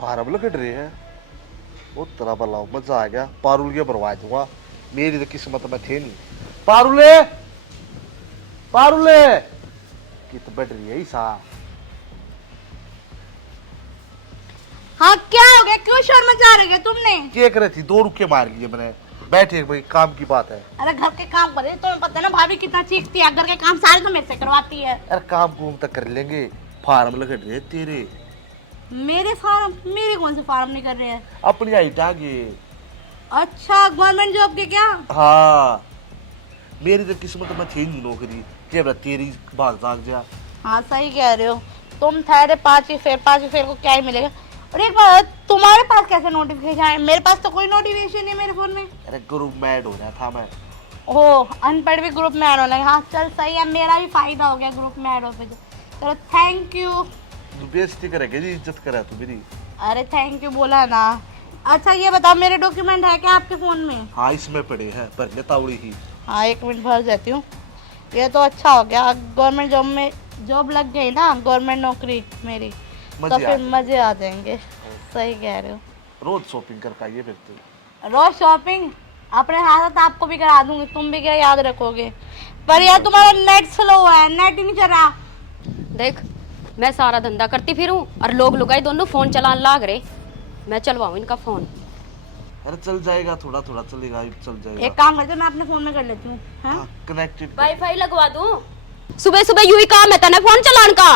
Farm लकड़ रही है। वो तेरा भला हो, मजा आ गया। पारुल के बर्बाद हुआ, मेरी तो किस्मत में थे नहीं। पारुले, पारुले कित बैठ रही है ईसा। हाँ क्या हो गया, क्यों शोर मचा रहे हो तुमने? क्या करे थी, दो रुके मार लिए मैंने। बैठे भाई, काम की बात है। अरे घर के काम कर रहे, तुम्हें पता है ना भाभी कितना चीखती है, घर के काम सारे तो मेरे से करवाती है। अरे काम कुम तक कर लेंगे, फार्म लकड़ रहे तेरे। मेरे फार्म? मेरे कौन से फार्म नहीं कर रहे हैं? अपनी हाइट आगे। अच्छा गवर्नमेंट जॉब के क्या? हाँ, मेरी तो किस्मत में थी नहीं नौकरी, क्या तेरी भाग भाग जा। हाँ सही कह रहे हो। तुम ठहरे पांचवी फेर को क्या ही मिलेगा। और एक बात, तुम्हारे पास कैसे नोटिफिकेशन है? मेरे पास तो कोई नोटिफिकेशन नहीं मेरे फोन में। अरे ग्रुप में ऐड हो रहा था मैं। ओह, अनपढ़ भी ग्रुप में ऐड होने लगे। हाँ चल सही है, मेरा भी फायदा हो गया ग्रुप में ऐड होने। चलो थैंक यू। तू बेइज्जती करेगी जी, इज्जत करे तू मेरी। अरे थैंक यू बोला ना। अच्छा ये बताओ, मेरे डॉक्यूमेंट है क्या आपके फोन में? हाँ इसमें पड़े हैं, भर ले तावड़ी ही। हाँ 1 मिनट भर देती हूँ। ये तो अच्छा हो गया, गवर्नमेंट जॉब में जॉब लग गई ना, गवर्नमेंट नौकरी मेरी, तो फिर मजे आ जाएंगे। सही कह रहे हो। रोज शॉपिंग कर पाइए फिर तो। रोज शॉपिंग अपने साथ आपको भी करा दूंगी, तुम भी क्या याद रखोगे। पर यार तुम्हारा नेट स्लो है, नेट ही नहीं चल रहा। देख, मैं सारा धंधा करती फिरूं और लोग लुगाई दोनों फोन चलाने लाग रहे। मैं चलवाऊं इनका फोन। अरे चल जाएगा, थोड़ा थोड़ा चलेगा, चल जाएगा। एक काम करते हो, मैं अपने फोन में कर लेती हूँ। हाँ? कनेक्टेड वाईफाई लगवा दूं? सुबह सुबह यूं ही काम है तने फोन चलाने का।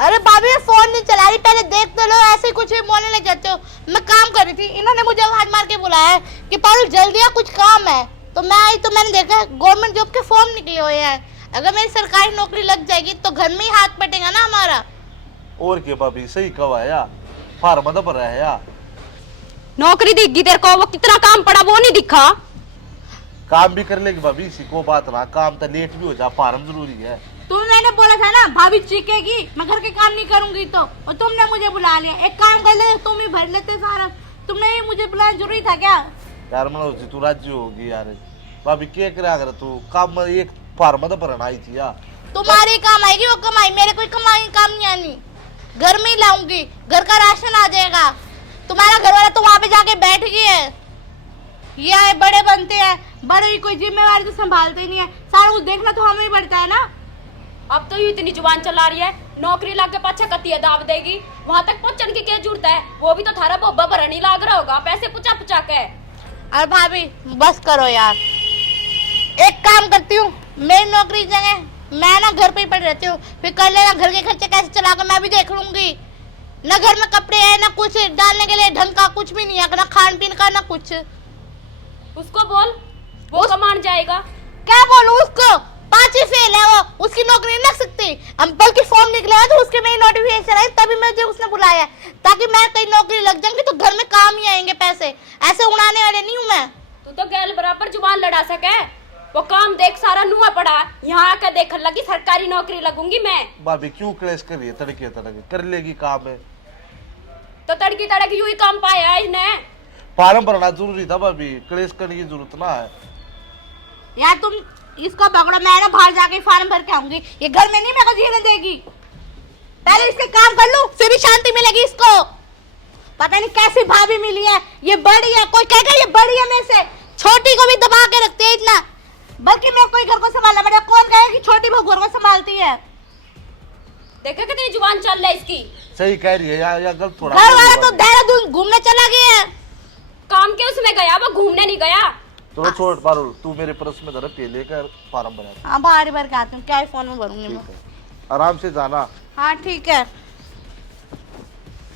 अरे भाभी फोन नहीं चला रही, पहले देख तो लो, ऐसे ही कुछ भी बोलने लग जाते हो। मैं काम कर रही थी, इन्होंने मुझे आवाज मार के बुलाया है कि पारुल जल्दी आ, कुछ काम है। तो मैं आई तो मैंने देखा गवर्नमेंट जॉब के फॉर्म निकले हुए हैं। अगर मेरी सरकारी नौकरी लग जाएगी तो घर में ही हाथ पटेगा ना हमारा। और क्या भाभी, सही कब आया, फार्म तो भरा है यार। नौकरी दिखगी तेरे को, वो कितना काम पड़ा वो नहीं दिखा। काम भी कर लेगी भाभी, इसी को बात ना, काम तो लेट भी हो जा, फार्म जरूरी है। तो मैंने बोला था ना भाभी चीखेगी, मैं घर के काम नहीं करूंगी तो, और तुमने मुझे बुला लिया। एक काम कर ले, तुम ही भर लेते सारा। तुमने ही मुझे बुलाना जरूरी था क्या? यार मनोज जी, तू राज्य होगी यार। भाभी क्या करे, अगर तू काम में एक फार्म तो भरना आई थी यार। तुम्हारी काम आएगी वो कमाई, मेरे कोई कमाई काम नहीं आनी। घर में ही लाऊंगी, घर का राशन आ जाएगा। तुम्हारा घर वाला तो वहां पे जाके बैठ गया है। ये आए बड़े बनते हैं, बड़े ही कोई जिम्मेवारी तो संभालते ही नहीं है, सारा कुछ देखना तो हमें ही पड़ता है ना। अब तो यूं इतनी जुबान चला रही है, नौकरी लाग के पाछा कतिया दाब देगी। वहां तक पहुंचने की क्या जरूरत है? वो भी तो थारा बोबा भरन ही लाग रहा होगा, पैसे पुचा पुचा के। अरे भाभी बस करो यार। एक काम करती हूँ, मेरी नौकरी जगह मैं ना घर पे ही पड़ी रहती हूँ, फिर कर लेना घर के खर्चे कैसे चलाकर मैं भी देख लूंगी। ना घर में कपड़े है, ना कुछ डालने के लिए ढंग का कुछ भी नहीं है, ना खान पीन का ना कुछ। उसको बोल, वो कमान जाएगा। क्या बोलूं उसको? 5वीं फेल है वो, उसकी नौकरी नहीं लग सकती। हम बल्कि फॉर्म निकले तो उसके मेरी नोटिफिकेशन आई, तभी मुझे उसने बुलाया, ताकि मैं कहीं नौकरी लग जाऊंगी तो घर में काम ही आएंगे पैसे। ऐसे उड़ाने वाले नहीं हूँ मैं। तू तो गैल बराबर जुबान लड़ा सके। वो काम देख सारा नुआ पड़ा, यहाँ आके देखने लगी सरकारी नौकरी लगूंगी मैं। भाभी क्यों क्लेश कर रही है, तड़के तड़के कर लेगी काम है। तो तड़की तड़की यूं ही काम पाया इसने। फार्म भरना जरूरी था भाभी, क्लेश करने की जरूरत ना है। यार तुम इसको पकड़ो, मैं ना बाहर जाके फार्म भर के आऊंगी, ये घर में नहीं मेरे को जीने देगी। पहले इसके काम कर लूं, फिर भी शांति मिलेगी इसको। पता नहीं कैसी भाभी मिली है, ये बड़ी है, कोई कहेगा ये बड़ी है मेरे से, छोटी को भी दबा के रखती है इतना। बल्कि मैं कोई घर को संभालना पड़ेगा, कौन कहेगा कि छोटी बहू घर को संभालती है। देखा कितनी जुबान चल रहा है इसकी। सही कह रही है या गलत थोड़ा। घर वाला तो देहरादून घूमने चला गया है। काम के उसमें गया, वो घूमने नहीं गया। चलो छोड़ पारुल, तू मेरे पर्स में धर, पे लेकर फार्म भरा। हाँ बाहर भर के आती हूँ, क्या ही फोन में भरूंगी मैं। आराम से जाना। हाँ ठीक है।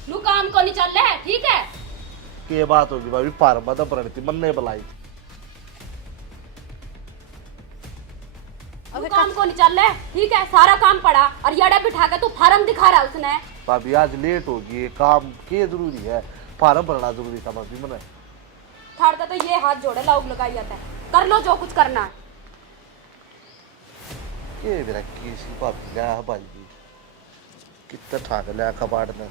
नू काम को नहीं चल रहा है, ठीक है। के बात होगी भाभी, फार्म तो भरनी थी, मन नहीं बुलाई। नू काम को नहीं चल रहा है, ठीक है। सारा काम पड़ा और यड़ा बिठा के तू फार्म दिखा रहा है उसने। भाभी आज लेट होगी, काम के जरूरी है, फार्म भरना जरूरी था भाभी मैंने। थाड़ता तो ये हाथ जोड़े लाउग लगाई जाता है, कर लो जो कुछ करना है। के मेरा किसी भाभी लिया भाई कितना ठाक लिया कबाड़ ने।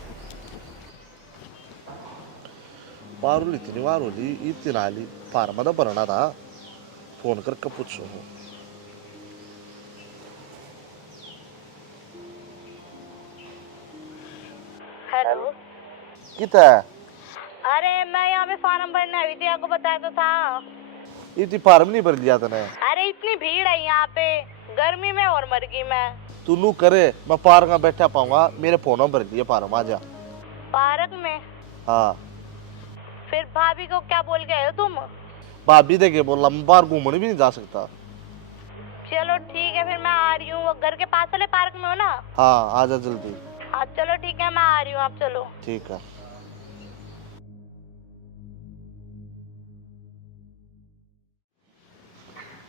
पारुल इतनी बार होली, इतनी नाली फार्म तो भरना था, फोन करके पूछो। हेलो कितना अरे मैं यहाँ पे फॉर्म भरने आई थी, आपको बताया तो था। इतनी फार्म नहीं भर लिया तने? अरे इतनी भीड़ है यहाँ पे, गर्मी में और मर गई मैं। तू नू करे मैं पार्क में बैठा पाऊंगा, मेरे फोन में भर दिया फार्म, आ जा। पार्क में? हाँ। फिर भाभी को क्या बोल के आए हो तुम? भाभी देखे बोला मैं बाहर घूमने भी नहीं जा सकता। चलो ठीक है, फिर मैं आ रही हूँ। वो घर के पास वाले पार्क में हो ना? हाँ आ जा जल्दी। हाँ चलो ठीक है, मैं आ रही हूँ, आप चलो। ठीक है।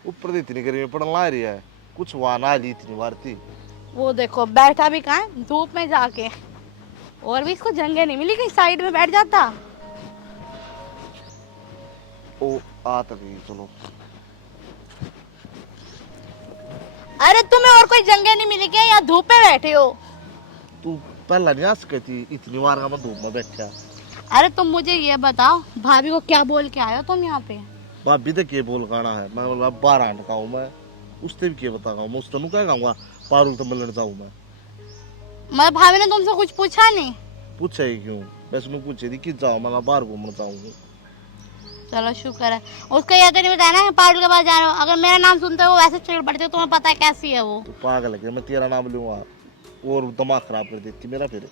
ऊपर से इतनी गर्मी पड़ने ला रही है, कुछ वहां ना ली इतनी मारती। वो देखो बैठा भी कहाँ है, धूप में जाके। और भी इसको जगह नहीं मिली, कहीं साइड में बैठ जाता। ओ आ तक गई, चलो। अरे तुम्हें और कोई जगह नहीं मिली क्या? यहाँ धूप में बैठे हो। तू पहला नहीं आ सकती, इतनी बार का मैं धूप में बैठा। अरे तुम मुझे ये बताओ, भाभी को क्या बोल के आए हो तुम यहाँ पे? भाभी तो के बोल गाना है, मैं बोला 12 आंट का हूँ मैं, उससे भी क्या बताऊंगा मैं, उससे क्या कहूँगा पारुल तो मिलने जाऊँ मैं। भाभी ने तुमसे कुछ पूछा नहीं? पूछे ही क्यों, बस मैं पूछे थी कि जाओ, मैं बाहर घूमना चाहूँगी। चलो शुक्र है, उसका ये तो नहीं बताया ना पारुल के पास जा रहे हो। अगर मेरा नाम सुनते हो वैसे चिढ़ पड़ते हो, तुम्हें पता है कैसी है वो। तो पागल है, मैं तेरा नाम लूँगा और दिमाग खराब कर देती मेरा फिर।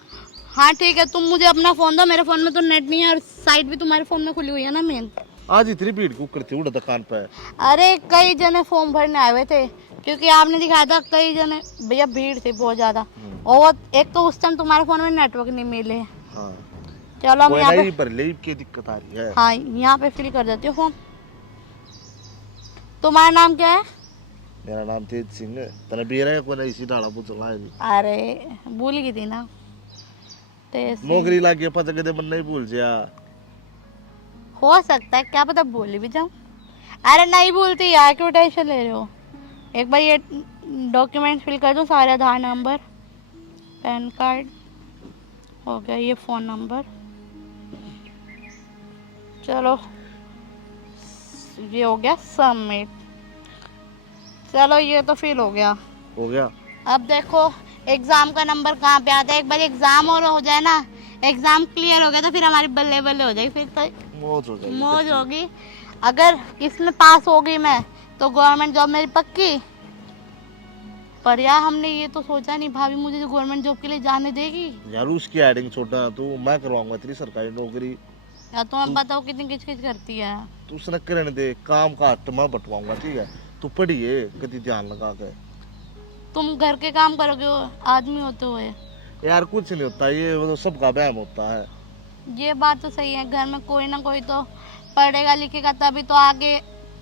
हाँ ठीक है, तुम मुझे अपना फोन दो, मेरे फोन में तो नेट नहीं है और साइट भी तुम्हारे फोन में खुली हुई है ना मेन। आज इतनी भीड़ क्यों करती उड़ दुकान पे? अरे कई जने फॉर्म भरने आए हुए थे, क्योंकि आपने दिखाया था कई जने, भैया भीड़ थी बहुत ज्यादा। और एक तो उस टाइम तुम्हारे फोन में नेटवर्क नहीं मिले। हाँ। चलो हम यहाँ पे पर ले की दिक्कत आ रही है। हाँ यहाँ पे फिल कर देती हूँ फॉर्म। तुम्हारा नाम क्या है? मेरा नाम तेज सिंह है, तेरा बेरा है कोई इसी डाला पूछ ला। अरे भूल गई थी ना, तेज सिंह। नौकरी लागे पता कदे मन नहीं भूल जा। हो सकता है, क्या पता भूल भी जाऊँ। अरे नहीं भूलती यार, क्यों टेंशन ले रहे हो। एक बार ये डॉक्यूमेंट फिल कर दो सारे, आधार नंबर, पैन कार्ड हो गया, ये फ़ोन नंबर। चलो ये हो गया सबमिट। चलो ये तो फिल हो गया। हो गया। अब देखो एग्ज़ाम का नंबर कहाँ पे आता है। एक बार एग्ज़ाम और हो जाए ना, एग्ज़ाम क्लियर हो गया तो फिर हमारी बल्ले बल्ले हो जाएगी, फिर तो मौज हो जाएगी। मौज होगी। अगर इसमें पास हो गई मैं तो गवर्नमेंट जॉब मेरी पक्की। पर यार हमने ये तो सोचा नहीं, भाभी मुझे जो गवर्नमेंट जॉब के लिए जाने देगी। यार उसकी एडिंग छोटा तू, मैं करवाऊंगा तेरी सरकारी नौकरी। यार तुम्हें बताओ कितनी किचकिच करती है। तू उसने करने दे, काम का हट मैं बटवाऊंगा, ठीक है? तू पढ़िए कभी ध्यान लगा के। तुम घर के काम करोगे आदमी होते हुए। यार कुछ नहीं होता, ये वो तो सबका वहम होता है। ये बात तो सही है, घर में कोई ना कोई तो पढ़ेगा लिखेगा तभी तो आगे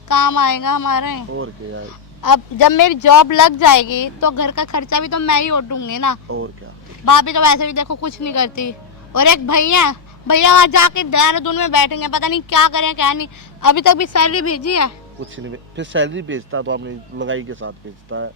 काम आएगा हमारे। और क्या यार। अब जब मेरी जॉब लग जाएगी तो घर का खर्चा भी तो मैं ही उठाऊंगी ना। और क्या। भाभी तो वैसे भी देखो कुछ नहीं करती। और एक भैया वहां जाके देहरादून में बैठेंगे, पता नहीं क्या करें क्या नहीं। अभी तक भी सैलरी भेजी है? कुछ नहीं, फिर सैलरी बेचता तो आपने लगाई के साथ बेचता है।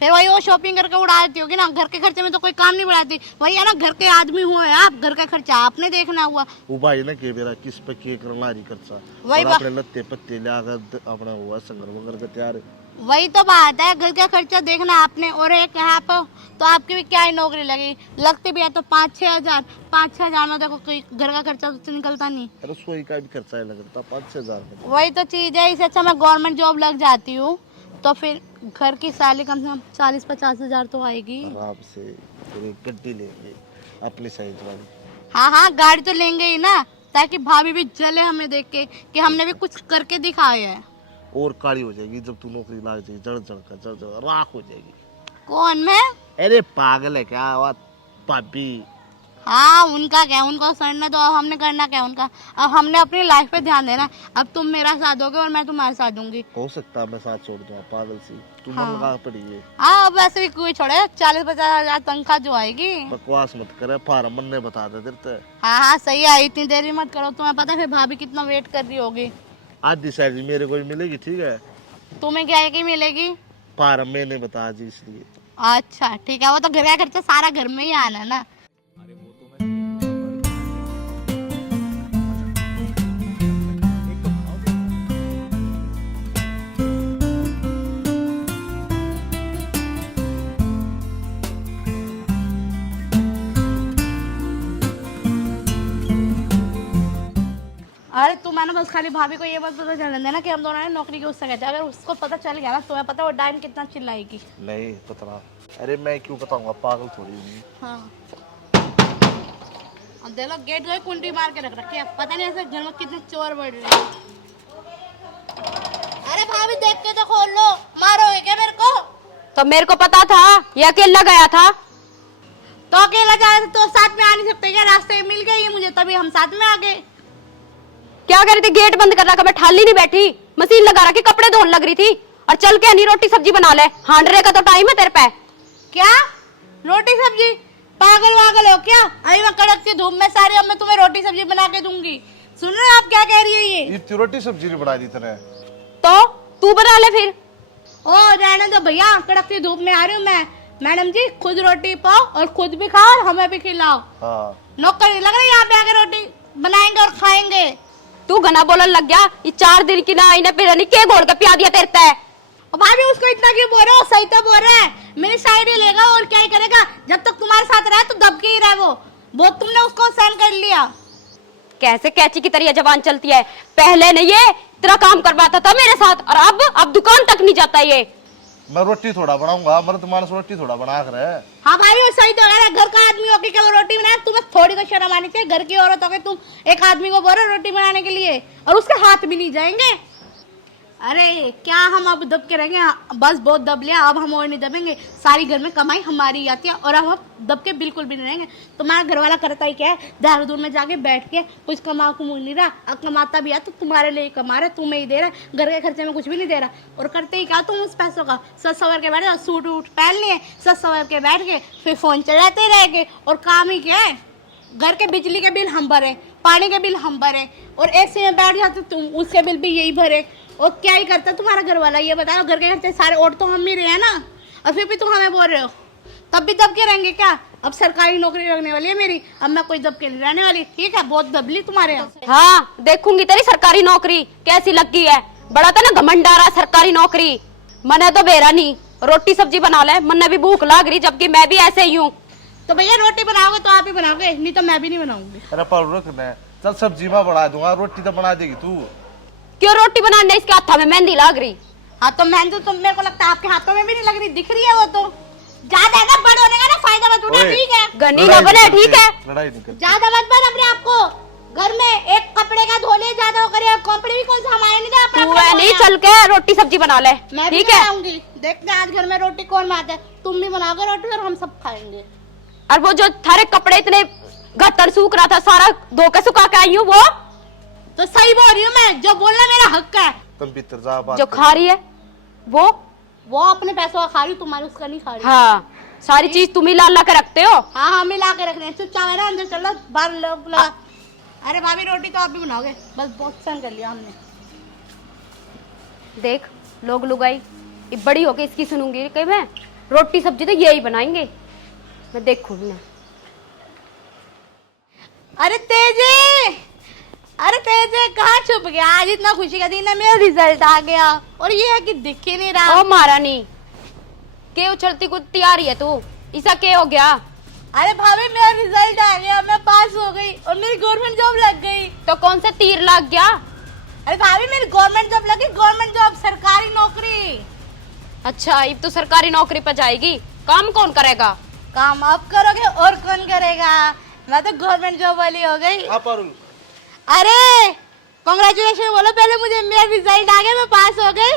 फिर वही वो शॉपिंग करके उड़ा देती होगी ना, घर के खर्चे में तो कोई काम नहीं बढ़ाती। वही है ना, घर के आदमी हुए आप, घर का खर्चा आपने देखना हुआ। वो भाई ना के मेरा किस पे के करना रही खर्चा, वही और अपने लत्ते पत्ते लाकर अपना हुआ संगर वगर के तैयार। वही तो बात है, घर का खर्चा देखना आपने। और एक यहाँ पर तो आपकी भी क्या ही नौकरी लगी, लगती भी है तो 5-6 हजार। 5-6 हजार में देखो कोई घर का खर्चा तो निकलता नहीं। रसोई का भी खर्चा ही लगता 5-6 हजार में। वही तो चीज है, इससे अच्छा मैं गवर्नमेंट जॉब लग जाती हूँ तो फिर घर की सैलरी कम से कम 40-50 हजार तो आएगी आराम से। फिर एक गड्डी लेंगे अपनी साइज वाली। हाँ हाँ गाड़ी तो लेंगे ही ना, ताकि भाभी भी जले हमें देख के कि हमने भी कुछ करके दिखाया है। और काली हो जाएगी जब तू नौकरी लाग जाएगी, जड़ जड़ कर जड़ जड़ राख हो जाएगी। कौन मैं? अरे पागल है क्या बात भाभी। हाँ उनका क्या, उनको सड़ना तो अब हमने करना क्या उनका। अब हमने अपनी लाइफ पे ध्यान देना। अब तुम मेरा साथ दोगे और मैं तुम्हारे साथ दूंगी। हो सकता है मैं साथ छोड़ दूंगा, पागल सी तू हाँ। मन लगा पड़ी है। हाँ अब वैसे भी कोई छोड़े, 40-50 हजार तनख्वाह जो आएगी। बकवास मत करे, फार्म मन ने बता दे तेरे। हाँ हाँ सही है, इतनी देरी मत करो। तुम्हें पता है फिर भाभी कितना वेट कर रही होगी। आधी सैलरी मेरे को ही मिलेगी, ठीक है? तुम्हें क्या है कि मिलेगी? फार्म मैंने बता दी इसलिए। अच्छा ठीक है, वो तो घर का खर्चा सारा घर में ही आना है ना। अरे तू मैंने बस खाली भाभी को ये बात पता चलने देना कि हम दोनों ने नौकरी की उससे कहते, अगर उसको पता चल गया ना, तुम्हें पता है वो डाइन कितना चिल्लाएगी। नहीं पता। अरे मैं क्यों बताऊंगा, पागल थोड़ी हूँ। हाँ अब देख लो गेट जो है कुंडी मार के रख रखी है, पता नहीं ऐसे घर में कितने चोर बढ़ रहे हैं। अरे भाभी देख के तो खोल लो, मारोगे क्या मेरे को? तो मेरे को पता था ये अकेला गया था। तो अकेला जा रहे थे तो साथ में आ नहीं सकते क्या? रास्ते में मिल गई है मुझे तभी हम साथ में आ गए। क्या कर रही थी? गेट बंद कर रखा, मैं ठाली नहीं बैठी, मशीन लगा रखी, कपड़े धोने लग रही थी और चल के नहीं रोटी सब्जी बना ले। हांडरे का तो टाइम है तेरे पे। क्या रोटी सब्जी? पागल वागल हो क्या? अभी मैं कड़कती धूप में सारी अब मैं तुम्हें रोटी सब्जी बना के दूंगी। सुन रहे हो आप क्या कह रही है ये? इतनी रोटी सब्जी नहीं बना दी तूने। तो तू बना ले फिर। ओ रहने दो भैया, कड़कती धूप में आ रही हूँ मैं। मैडम जी खुद रोटी पाओ और खुद भी खाओ और हमें भी खिलाओ। हाँ नौकर लग रहा है यहाँ पे आके रोटी बनाएंगे और खाएंगे। तू घना बोलने लग गया। ये 4 दिन की ना इन्हें बिरयानी के घोल के पिया दिया तेरे पे। और भाभी उसको इतना क्यों बोल रहे हो? सही तो बोल रहा है, मेरी साइड ही लेगा और क्या ही करेगा। जब तक तुम्हारे साथ रहे तो दब के ही रहे वो तुमने उसको सहन कर लिया। कैसे कैची की तरह जबान चलती है। पहले नहीं ये तेरा काम करवाता था मेरे साथ और अब दुकान तक नहीं जाता ये। मैं रोटी थोड़ा बनाऊंगा, मर्द मानस रोटी थोड़ा बना कर है। हाँ भाई वो सही तो है, घर का आदमी होके क्या वो रोटी बनाए? तुम्हें थोड़ी तो शर्म आनी चाहिए। घर की औरत होके तुम एक आदमी को बोल रहे हो रोटी बनाने के लिए और उसके हाथ भी नहीं जाएंगे। अरे क्या हम अब दब के रहेंगे? बस बहुत दब लिया, अब हम और नहीं दबेंगे। सारी घर में कमाई हमारी आती है और अब हम दब के बिल्कुल भी नहीं रहेंगे। तुम्हारा घर वाला करता ही क्या है? देहरादून में जाके बैठ के कुछ कमा कुमू नहीं रहा, अब कमाता भी है तो तुम्हारे लिए कमा रहा है, तुम्हें ही दे रहा है, घर के खर्चे में कुछ भी नहीं दे रहा। और करते ही क्या तुम उस पैसों का? सज सवर के बैठे, सूट वूट पहन लिए, सज सवर के बैठ के फिर फोन चलाते रह गए। और काम ही क्या है? घर के बिजली के बिल हम भरे, पानी के बिल हम भरे और एसी में बैठ जाते तुम, उसके बिल भी यही भरे। और क्या ही करता तुम्हारा घर वाला? ये बताओ, घर के खर्चे सारे ओट तो हम ही रहे हैं ना, और फिर भी तुम हमें बोल रहे हो। तब भी दब के रहेंगे क्या? अब सरकारी नौकरी लगने वाली है मेरी, अब मैं कोई दब के नहीं रहने वाली। ठीक है, बहुत दबली तुम्हारे यहाँ। हाँ देखूंगी तेरी सरकारी नौकरी कैसी लगी है। बड़ा था ना घमंड आ रहा सरकारी नौकरी। मने तो बेरा नहीं, रोटी सब्जी बना ले, मन भी भूख लग रही, जबकि मैं भी ऐसे ही हूँ। तो भैया रोटी बनाओगे तो आप ही बनाओगे, नहीं तो मैं भी नहीं बनाऊंगी। अरे पर रुक मैं, चल सब्जी मैं बना दूंगा, रोटी तो बना देगी तू। क्यों रोटी बनाने? इसके हाथ में मेहंदी लग रही। हाँ तो मेहंदी तो मेरे को लगता है आपके हाथों में भी नहीं लग रही, दिख रही है वो तो। ज्यादा है ना, बड़ होने का ना फायदा मत उठा। ठीक है, गनी ना बने, ठीक है, लड़ाई नहीं करते। ज्यादा मत बन अपने आप को। घर में एक कपड़े का धो ले, ज्यादा होकर कपड़े भी कौन सा हमारे नहीं थे अपना। तू नहीं, चल के रोटी सब्जी बना ले। मैं ठीक है, बनाऊंगी। देखते हैं आज घर में रोटी कौन बनाता है। तुम भी बनाओगे रोटी और हम सब खाएंगे। और वो जो थारे कपड़े इतने गत्तर सूख रहा था, सारा धो के सुखा के आई हूँ। वो तो सही बोल रही हूँ मैं, जो बोलना मेरा हक है। तुम भीतर जा, बात जो खा रही है वो अपने पैसों का खा रही, तुम्हारी उसका नहीं खा रही। हाँ सारी चीज तुम ही ला ला के रखते हो। हाँ हाँ मिला के रखने। चुपचाप है ना, अंदर चलो, बाहर लोग लगा। अरे भाभी रोटी तो आप भी बनाओगे, बस बहुत सहन कर लिया हमने। देख लोग लुगाई ये बड़ी होके इसकी सुनूंगी कहीं मैं। रोटी सब्जी तो यही बनाएंगे, मैं देखूंगी। अरे तेजे, अरे तेजे कहाँ छुप गया? आज इतना खुशी का दिन है, मेरा रिजल्ट आ गया और ये है कि दिख ही नहीं रहा। ओ महारानी के उछलती कूदती आ रही है तू, ऐसा क्या हो गया? अरे भाभी मेरा रिजल्ट आ गया, मैं पास हो गई और मेरी गवर्नमेंट जॉब लग गई। तो कौन सा तीर लग गया? अरे भाभी मेरी गवर्नमेंट जॉब लगी, गवर्नमेंट जॉब, सरकारी नौकरी। अच्छा अब तो सरकारी नौकरी पर जाएगी, काम कौन करेगा? काम आप करोगे और कौन करेगा? मैं तो गवर्नमेंट जॉब वाली हो गई। अरे कांग्रेचुलेशन बोलो पहले मुझे, मेरा रिजल्ट आ गया, मैं पास हो गई।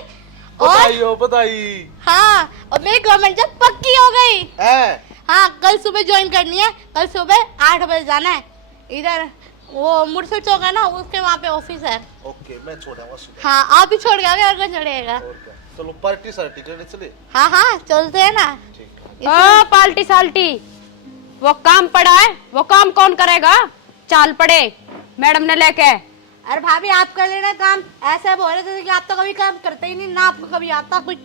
और बधाई। हाँ और मेरी गवर्नमेंट जॉब पक्की हो गई है। हाँ कल सुबह ज्वाइन करनी है, कल सुबह 8 बजे जाना है। इधर वो मुरसल चौक है ना, उसके वहाँ पे ऑफिस है। ओके मैं छोड़ूंगा सुबह। हाँ आप ही छोड़ गए और कौन छोड़ेगा? और क्या, चलो पार्टी सार्टी करने चले। हाँ हाँ चलते हैं ना। ठीक ओ पाल्टी साल्टी, वो काम पड़ा है, वो काम कौन करेगा? चाल पड़े मैडम ने लेके। अरे भाभी आप कर लेना काम, ऐसे बोल रहे थे कि आप तो कभी काम करते ही नहीं ना, आपको कभी आता कुछ।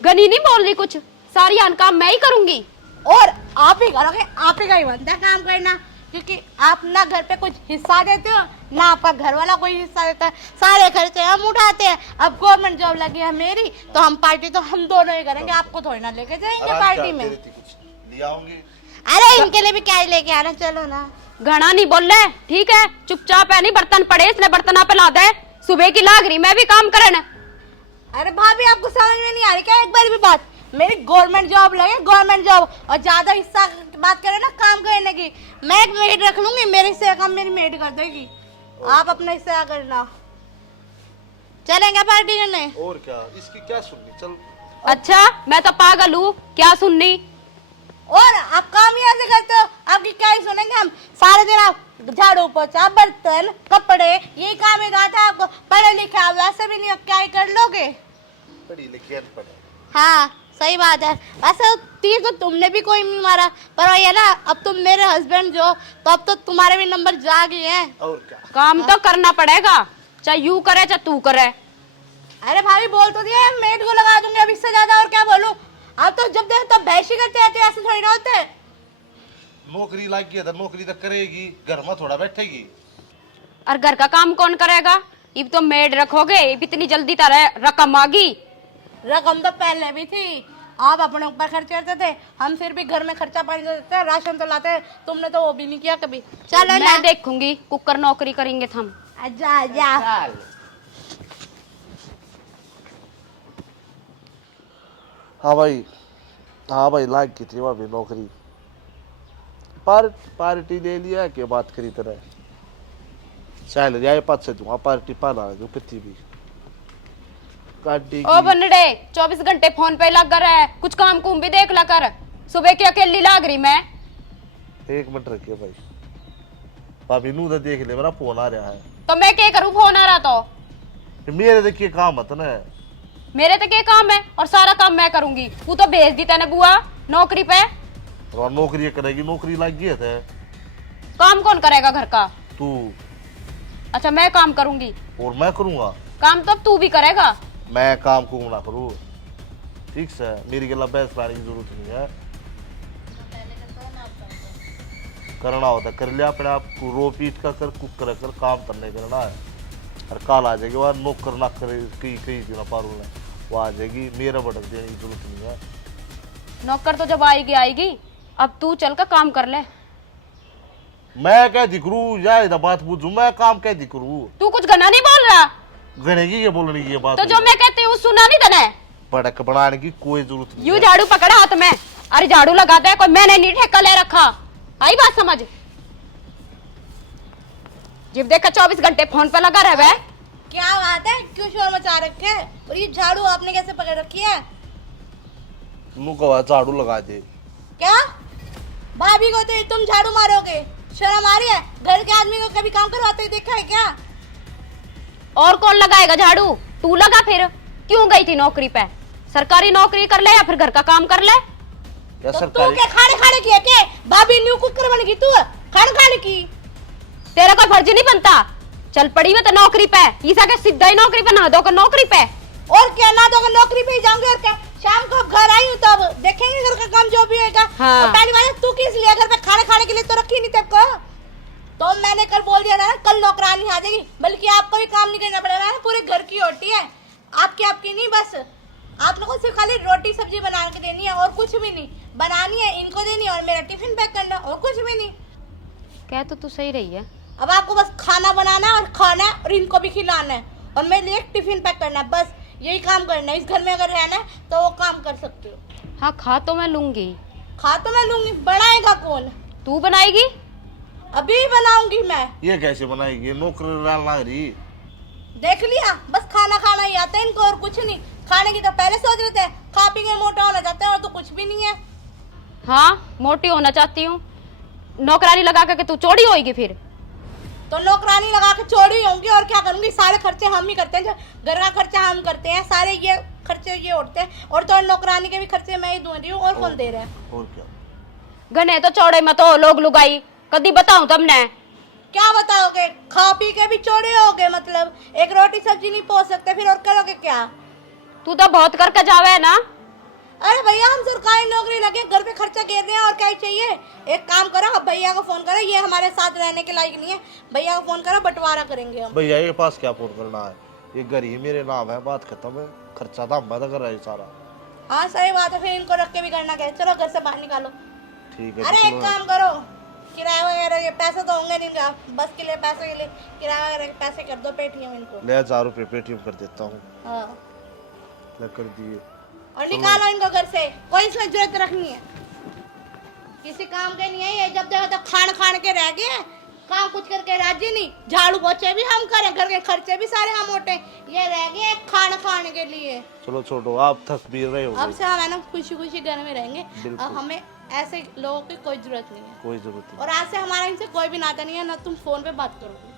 गनी नहीं बोल रही कुछ, सारी आन काम मैं ही करूंगी। और आप ही करोगे, आप ही का ही बनता है काम करना, क्योंकि आप ना घर पे कुछ हिस्सा देते हो ना आपका घर वाला कोई हिस्सा देता है, सारे खर्चे हम उठाते हैं। अब गवर्नमेंट जॉब लगी है मेरी तो हम पार्टी तो हम दोनों ही करेंगे, आपको थोड़ी ना लेके जाएंगे पार्टी में। कुछ ले आऊंगी। अरे इनके लिए भी क्या लेके आना, चलो ना। घना नहीं बोल रहे, ठीक है? चुपचाप है, नहीं बर्तन पड़े इसने बर्तन पे ला दे। सुबह की लाग रही मैं भी काम करने। अरे भाभी आपको समझ में नहीं आ रही क्या एक बार भी बात? मेरी गवर्नमेंट जॉब लगे, गवर्नमेंट जॉब, और ज्यादा हिस्सा बात करे ना काम करने की, मैं एक मेड रख लूंगी, मेरे हिस्से का काम मेरी मेड कर देगी, आप अपना हिस्सा करना। चलेंगे पार्टी करने? और क्या, इसकी क्या सुननी, चल। अच्छा मैं तो पागल हूँ, क्या सुननी? और आप काम यहाँ से करते हो, आपकी क्या ही सुनेंगे हम? सारे दिन आप झाड़ू पोछा बर्तन कपड़े यही काम ही आता है आपको। पढ़े लिखे आप वैसे भी नहीं, अब क्या ही कर लोगे? पढ़ी लिखी अनपढ़। हाँ सही बात है। वैसे तीर तो तुमने भी कोई नहीं मारा, पर वही है ना, अब तुम मेरे हस्बैंड जो, तो अब तो तुम्हारे भी नंबर जा गए हैं। और क्या, काम तो करना पड़ेगा, चाहे यू करे चाहे तू करे। अरे भाभी बोल तो दिया, मेड को लगा दूंगी, अब इससे ज्यादा और क्या बोलूं? आप तो जब देखो तब बहस ही करते रहते, ऐसे थोड़ी ना होते। नौकरी लग गई तो नौकरी तो करेगी, घर में थोड़ा बैठेगी। और घर का काम कौन करेगा? अब तो मेड रखोगे, अब इतनी जल्दी तरह रकम आ गई। रकम तो पहले भी थी, आप अपने ऊपर खर्च करते थे, हम फिर भी घर में खर्चा पानी देते, राशन तो लाते, तुमने तो वो भी नहीं किया कभी। चलो मैं देखूंगी, कुकर नौकरी करेंगे हम। आजा आजा। हाँ भाई लाग की थी वहाँ भी नौकरी। पार्टी ले लिया के बात करी तरह सैलरी आए 5 से दूंगा, पार्टी पाना जो कितनी भी ओ बनड़े 24 घंटे फोन पे लग रहा है, कुछ काम कुम भी देख ला कर। सुबह की अकेली लाग रही मैं। 1 मिनट रखिए भाई, भाभी नू तो देख ले, मेरा फोन आ रहा है। तो मैं क्या करूं, फोन आ रहा तो? मेरे देखिए काम मत ना, मेरे तो क्या काम है, और सारा काम मैं करूंगी। तू तो भेज दी तेने बुआ नौकरी पे। और नौकरी करेगी, नौकरी लग गई है। काम कौन करेगा घर का? तू। अच्छा मैं काम करूंगी, और मैं करूंगा काम तो तू भी करेगा। मैं काम को ना करूँ, ठीक से मेरी गला बहस कराने की जरूरत नहीं है। करना होता कर लिया अपने आप को, रो पीट का कर, कुक कर कर, काम करने करना है। और काल आ जाएगी वह नौकर ना करे कही थी ना पारुल ने, वो आ जाएगी, मेरा भड़क देने की जरूरत नहीं है। नौकर तो जब आएगी, अब तू चल कर काम कर ले। मैं क्या दिखरू या इधर बात पूछू, मैं काम क्या दिखरू? तू कुछ गना नहीं बोल रहा? गनेगी ये बोलने की ये बात तो जो मैं कहती हूँ सुना नहीं तने? भड़क बनाने की कोई जरूरत नहीं। यू झाड़ू पकड़ा हाथ में, अरे झाड़ू लगाता है कोई, मैंने नहीं ठेका ले रखा। आई बात समझ? जब देखा 24 घंटे फोन पे लगा रहे। क्या बात है, क्यों शोर मचा रखे? और ये झाड़ू आपने कैसे पकड़ रखी है? मुझको झाड़ू लगा दे। क्या भाभी को तो तुम झाड़ू मारोगे? शर्म आ रही है? घर के आदमी को कभी काम करवाते हुए देखा है क्या? और कौन लगाएगा झाड़ू? तू लगा फिर। क्यों गई थी नौकरी पे? सरकारी नौकरी कर ले या फिर घर का काम कर ले। या तो सरकारी? तू क्या खाने किया के? भाभी न्यू कुकर बन गई तू, खाने की। तेरा कोई फर्ज नहीं बनता, चल पड़ी मैं तो नौकरी पे, ईसा के सीधा ही नौकरी पे ना दो कर नौकरी पे। और क्या ना दो, नौकरी पे ही जाऊंगी। और क्या, शाम को घर आई हूँ तब देखेंगे घर का काम जो भी होगा। हाँ। और पहली बात तू किस लिए घर पे खाने के लिए तो रखी नहीं तेरे को। तो मैंने कल बोल दिया ना, कल नौकरानी आ जाएगी, बल्कि आपको भी काम नहीं करना पड़ेगा, पूरे घर की होती है आपकी नहीं, बस आप लोगों को सिर्फ खाली रोटी सब्जी बना के देनी है और कुछ भी नहीं बनानी है, इनको देनी है और मेरा टिफिन पैक करना और कुछ भी नहीं। कह तो तू सही रही है। अब आपको बस खाना बनाना है और खाना है और इनको भी खिलाना है और मेरे लिए टिफिन पैक करना है, बस यही काम करना है। इस घर में अगर रहना है तो वो काम कर सकते हो। हाँ खा तो मैं लूंगी। खा तो मैं लूंगी, बनाएगा कौन? तू बनाएगी? अभी बनाऊंगी मैं। ये कैसे बनाएगी? नौकरी डालना रही। देख लिया, बस खाना ही आता है इनको और कुछ नहीं। खाने की तो पहले सोच रहे थे, खा पी के मोटा होना चाहते हैं और तो कुछ भी नहीं है। हाँ मोटी होना चाहती हूँ, नौकरानी लगा के तू चौड़ी होगी फिर। तो नौकरानी लगा के चोरी होंगी और क्या करूंगी? सारे खर्चे हम ही करते हैं, जो घर का खर्चा हम करते हैं, सारे ये खर्चे ये उठते हैं और तो नौकरानी के भी खर्चे मैं ही दे रही हूँ और कौन दे रहा है? और क्या, गने तो चौड़े मत हो लोग लुगाई, कदी बताऊं तुमने? क्या बताओगे? खा पी के भी चोरी हो गए, मतलब एक रोटी सब्जी नहीं पहुंच सकते, फिर और करोगे क्या? तू तो बहुत करके जावे है ना। अरे भैया हम सरकारी नौकरी लगे, घर पे खर्चा गिर रहे हैं और क्या ही चाहिए। एक काम करो, अब भैया को फोन करो, ये हमारे साथ रहने के लायक नहीं है, भैया को फोन करो, बंटवारा करेंगे हम। भैया के पास क्या फोन करना है, ये घर ही मेरे नाम है, बात खत्म है। खर्चा तो हम पैदा कर रहे हैं सारा। हाँ सही बात है, फिर इनको रख के भी करना क्या है? चलो घर से बाहर निकालो। ठीक है अरे एक चलो। काम करो, किराया वगैरह ये पैसे तो होंगे नहीं इनका, बस के लिए पैसे के लिए किराया वगैरह के पैसे कर दो पेटीएम इनको। ले 1000 रुपये पेटीएम कर देता हूँ। हाँ ले कर दिए। और निकालो इनको घर से, कोई इसमें जरूरत रखनी है, किसी काम के नहीं है ये। जब देखो तब खान खान के रह गए, काम कुछ करके राजी नहीं। झाड़ू पोछे भी हम करें, घर के खर्चे भी सारे हम उठे, ये रह गए खान खाने के लिए। चलो छोड़ो, आप थक भी रहे हो। अब से हम है ना खुशी खुशी घर में रहेंगे। बिल्कुल। अब हमें ऐसे लोगों की कोई जरूरत नहीं है, कोई जरूरत नहीं। और आज से हमारा इनसे कोई भी नाता नहीं है, ना तुम फोन पे बात करोगे।